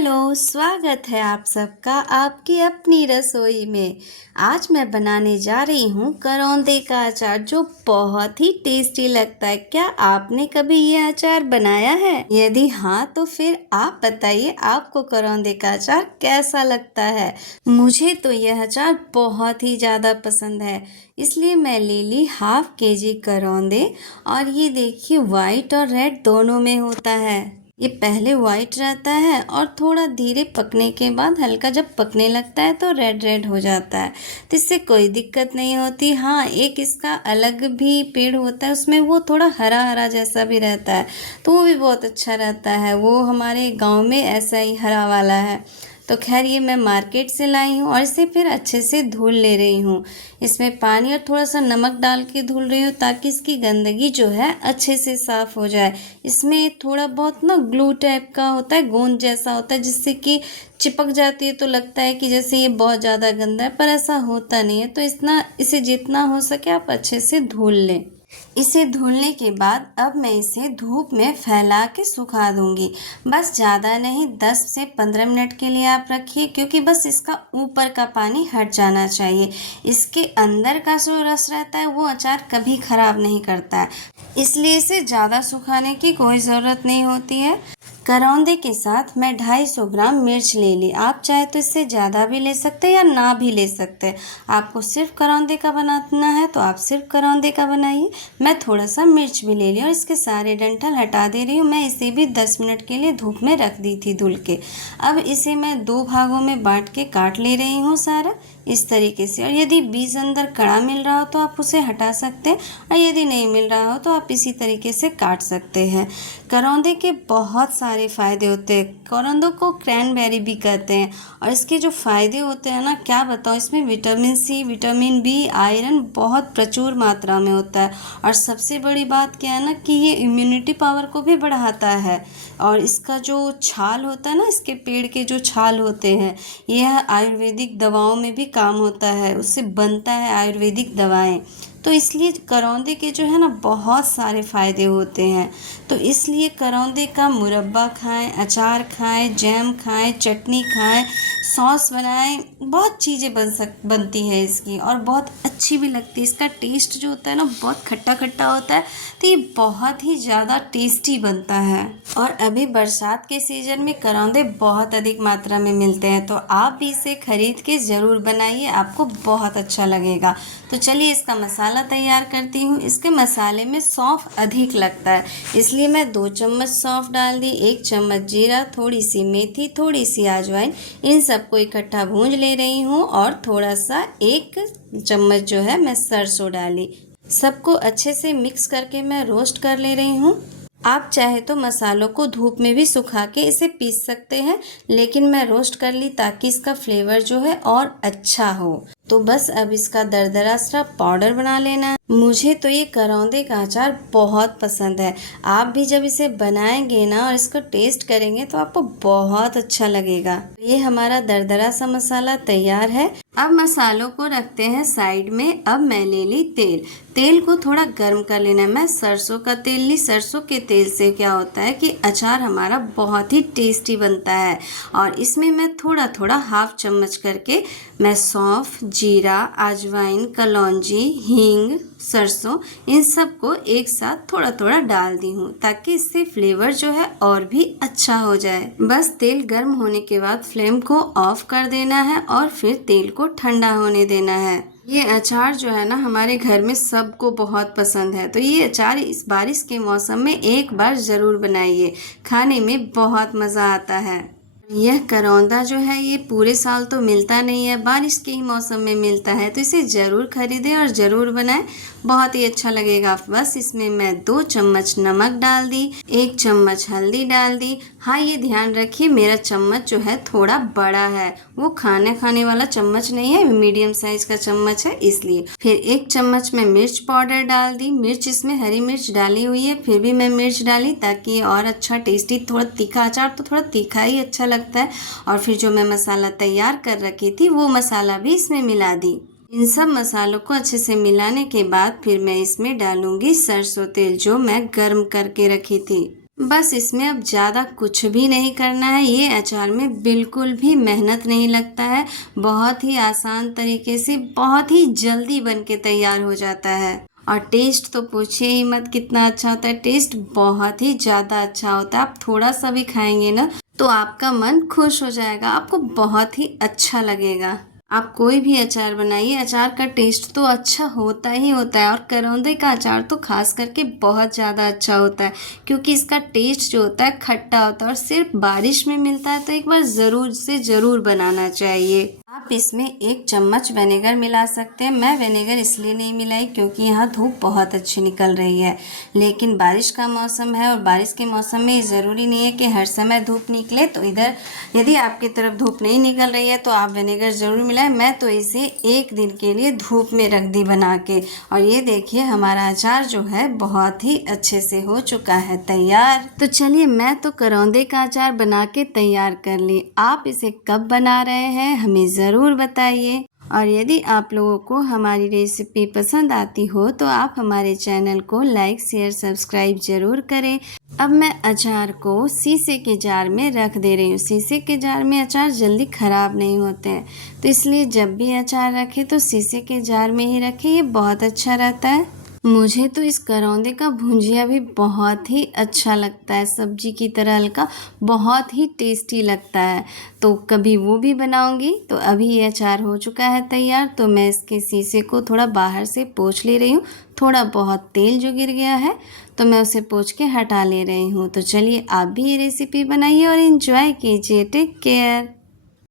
Hello, स्वागत है आप सबका आपकी अपनी रसोई में। आज मैं बनाने जा रही हूँ करौंदे का अचार जो बहुत ही टेस्टी लगता है। क्या आपने कभी ये अचार बनाया है? यदि हाँ तो फिर आप बताइए आपको करौंदे का अचार कैसा लगता है। मुझे तो यह अचार बहुत ही ज़्यादा पसंद है, इसलिए मैं ले ली हाफ केजी करौंदे। और ये देखिए वाइट और रेड दोनों में होता है। ये पहले वाइट रहता है और थोड़ा धीरे पकने के बाद हल्का जब पकने लगता है तो रेड रेड हो जाता है, तो इससे कोई दिक्कत नहीं होती। हाँ, एक इसका अलग भी पेड़ होता है, उसमें वो थोड़ा हरा हरा जैसा भी रहता है, तो वो भी बहुत अच्छा रहता है। वो हमारे गांव में ऐसा ही हरा वाला है। तो खैर ये मैं मार्केट से लाई हूँ और इसे फिर अच्छे से धुल ले रही हूँ। इसमें पानी और थोड़ा सा नमक डाल के धुल रही हूँ ताकि इसकी गंदगी जो है अच्छे से साफ़ हो जाए। इसमें थोड़ा बहुत ना ग्लू टाइप का होता है, गोंद जैसा होता है, जिससे कि चिपक जाती है तो लगता है कि जैसे ये बहुत ज़्यादा गंदा है, पर ऐसा होता नहीं है। तो इसे जितना हो सके आप अच्छे से धुल लें। इसे धुलने के बाद अब मैं इसे धूप में फैला के सुखा दूंगी। बस ज़्यादा नहीं, 10 से 15 मिनट के लिए आप रखिए, क्योंकि बस इसका ऊपर का पानी हट जाना चाहिए। इसके अंदर का जो रस रहता है वो अचार कभी ख़राब नहीं करता है, इसलिए इसे ज़्यादा सुखाने की कोई ज़रूरत नहीं होती है। करौंदे के साथ मैं 250 ग्राम मिर्च ले ली। आप चाहे तो इससे ज़्यादा भी ले सकते हैं या ना भी ले सकते हैं। आपको सिर्फ करौंदे का बनाना है तो आप सिर्फ करौंदे का बनाइए। मैं थोड़ा सा मिर्च भी ले लिया और इसके सारे डंठल हटा दे रही हूँ। मैं इसे भी 10 मिनट के लिए धूप में रख दी थी धुल के। अब इसे मैं 2 भागों में बांट के काट ले रही हूँ सारा इस तरीके से। और यदि बीज अंदर कड़ा मिल रहा हो तो आप उसे हटा सकते हैं, और यदि नहीं मिल रहा हो तो आप इसी तरीके से काट सकते हैं। करौंदे के बहुत सारे फ़ायदे होते हैं। करौंदों को क्रैनबेरी भी कहते हैं, और इसके जो फ़ायदे होते हैं ना, क्या बताऊँ। इसमें vitamin C, vitamin B, iron बहुत प्रचुर मात्रा में होता है। और सबसे बड़ी बात क्या है ना कि ये इम्यूनिटी पावर को भी बढ़ाता है। और इसका जो छाल होता है ना, इसके पेड़ के जो छाल होते हैं, यह आयुर्वेदिक दवाओं में भी काम होता है, उससे बनता है आयुर्वेदिक दवाएं। तो इसलिए करौंदे के जो है ना बहुत सारे फ़ायदे होते हैं। तो इसलिए करौंदे का मुरब्बा खाएं, अचार खाएं, जैम खाएं, चटनी खाएं, सॉस बनाएं, बहुत चीज़ें बनती है इसकी, और बहुत अच्छी भी लगती है। इसका टेस्ट जो होता है ना बहुत खट्टा खट्टा होता है, तो ये बहुत ही ज़्यादा टेस्टी बनता है। और अभी बरसात के सीज़न में करौंदे बहुत अधिक मात्रा में मिलते हैं, तो आप भी इसे खरीद के ज़रूर बनाइए, आपको बहुत अच्छा लगेगा। तो चलिए इसका मसाला तैयार करती हूँ। इसके मसाले में सौंफ अधिक लगता है, इसलिए मैं 2 चम्मच सौंफ डाल दी, 1 चम्मच जीरा, थोड़ी सी मेथी, थोड़ी सी अजवाइन, इन सबको इकट्ठा भूंज ले रही हूँ। और थोड़ा सा 1 चम्मच जो है मैं सरसों डाली। सबको अच्छे से मिक्स करके मैं रोस्ट कर ले रही हूँ। आप चाहे तो मसालों को धूप में भी सुखा के इसे पीस सकते हैं, लेकिन मैं रोस्ट कर ली ताकि इसका फ्लेवर जो है और अच्छा हो। तो बस अब इसका दरदरा सा पाउडर बना लेना है। मुझे तो ये करौंदे का अचार बहुत पसंद है। आप भी जब इसे बनाएंगे ना और इसको टेस्ट करेंगे तो आपको बहुत अच्छा लगेगा। ये हमारा दरदरा सा मसाला तैयार है। अब मसालों को रखते हैं साइड में। अब मैं ले ली तेल। तेल को थोड़ा गर्म कर लेना है। मैं सरसों का तेल ली। सरसों के तेल से क्या होता है कि अचार हमारा बहुत ही टेस्टी बनता है। और इसमें मैं थोड़ा थोड़ा हाफ चम्मच करके मैं सौंफ, जीरा, अजवाइन, कलौंजी, हींग, सरसों, इन सब को एक साथ थोड़ा थोड़ा डाल दी हूँ ताकि इससे फ्लेवर जो है और भी अच्छा हो जाए। बस तेल गर्म होने के बाद फ्लेम को ऑफ कर देना है और फिर तेल को ठंडा होने देना है। ये अचार जो है ना हमारे घर में सबको बहुत पसंद है, तो ये अचार इस बारिश के मौसम में एक बार ज़रूर बनाइए, खाने में बहुत मज़ा आता है। यह करौंदा जो है ये पूरे साल तो मिलता नहीं है, बारिश के ही मौसम में मिलता है, तो इसे ज़रूर खरीदें और ज़रूर बनाएं, बहुत ही अच्छा लगेगा। बस इसमें मैं 2 चम्मच नमक डाल दी, 1 चम्मच हल्दी डाल दी। हाँ, ये ध्यान रखिए मेरा चम्मच जो है थोड़ा बड़ा है, वो खाने वाला चम्मच नहीं है, मीडियम साइज का चम्मच है, इसलिए। फिर 1 चम्मच में मिर्च पाउडर डाल दी। मिर्च इसमें हरी मिर्च डाली हुई है, फिर भी मैं मिर्च डाली ताकि और अच्छा टेस्टी, थोड़ा तीखा अचार तो थोड़ा तीखा ही अच्छा लगता है। और फिर जो मैं मसाला तैयार कर रखी थी वो मसाला भी इसमें मिला दी। इन सब मसालों को अच्छे से मिलाने के बाद फिर मैं इसमें डालूंगी सरसों तेल जो मैं गर्म करके रखी थी। बस इसमें अब ज़्यादा कुछ भी नहीं करना है। ये अचार में बिल्कुल भी मेहनत नहीं लगता है। बहुत ही आसान तरीके से बहुत ही जल्दी बन के तैयार हो जाता है। और टेस्ट तो पूछिए ही मत कितना अच्छा होता है। टेस्ट बहुत ही ज़्यादा अच्छा होता है। आप थोड़ा सा भी खाएंगे ना तो आपका मन खुश हो जाएगा, आपको बहुत ही अच्छा लगेगा। आप कोई भी अचार बनाइए, अचार का टेस्ट तो अच्छा होता ही होता है। और करौंदे का अचार तो खास करके बहुत ज़्यादा अच्छा होता है, क्योंकि इसका टेस्ट जो होता है खट्टा होता है और सिर्फ बारिश में मिलता है। तो एक बार ज़रूर से ज़रूर बनाना चाहिए। आप इसमें 1 चम्मच विनेगर मिला सकते हैं। मैं विनेगर इसलिए नहीं मिलाई क्योंकि यहाँ धूप बहुत अच्छी निकल रही है, लेकिन बारिश का मौसम है और बारिश के मौसम में ज़रूरी नहीं है कि हर समय धूप निकले। तो इधर यदि आपकी तरफ धूप नहीं निकल रही है तो आप विनेगर ज़रूर मिलाएं। मैं तो इसे 1 दिन के लिए धूप में रख दी बना के। और ये देखिए हमारा अचार जो है बहुत ही अच्छे से हो चुका है तैयार। तो चलिए, मैं तो करौंदे का अचार बना के तैयार कर ली। आप इसे कब बना रहे हैं हमें ज़रूर बताइए। और यदि आप लोगों को हमारी रेसिपी पसंद आती हो तो आप हमारे चैनल को लाइक शेयर सब्सक्राइब ज़रूर करें। अब मैं अचार को शीशे के जार में रख दे रही हूँ। शीशे के जार में अचार जल्दी ख़राब नहीं होते हैं, तो इसलिए जब भी अचार रखें तो शीशे के जार में ही रखें, ये बहुत अच्छा रहता है। मुझे तो इस करौंदे का भुंजिया भी बहुत ही अच्छा लगता है, सब्जी की तरह हल्का, बहुत ही टेस्टी लगता है। तो कभी वो भी बनाऊंगी। तो अभी ये अचार हो चुका है तैयार, तो मैं इसके शीशे को थोड़ा बाहर से पोंछ ले रही हूँ। थोड़ा बहुत तेल जो गिर गया है तो मैं उसे पोंछ के हटा ले रही हूँ। तो चलिए आप भी ये रेसिपी बनाइए और इन्जॉय कीजिए। Take care.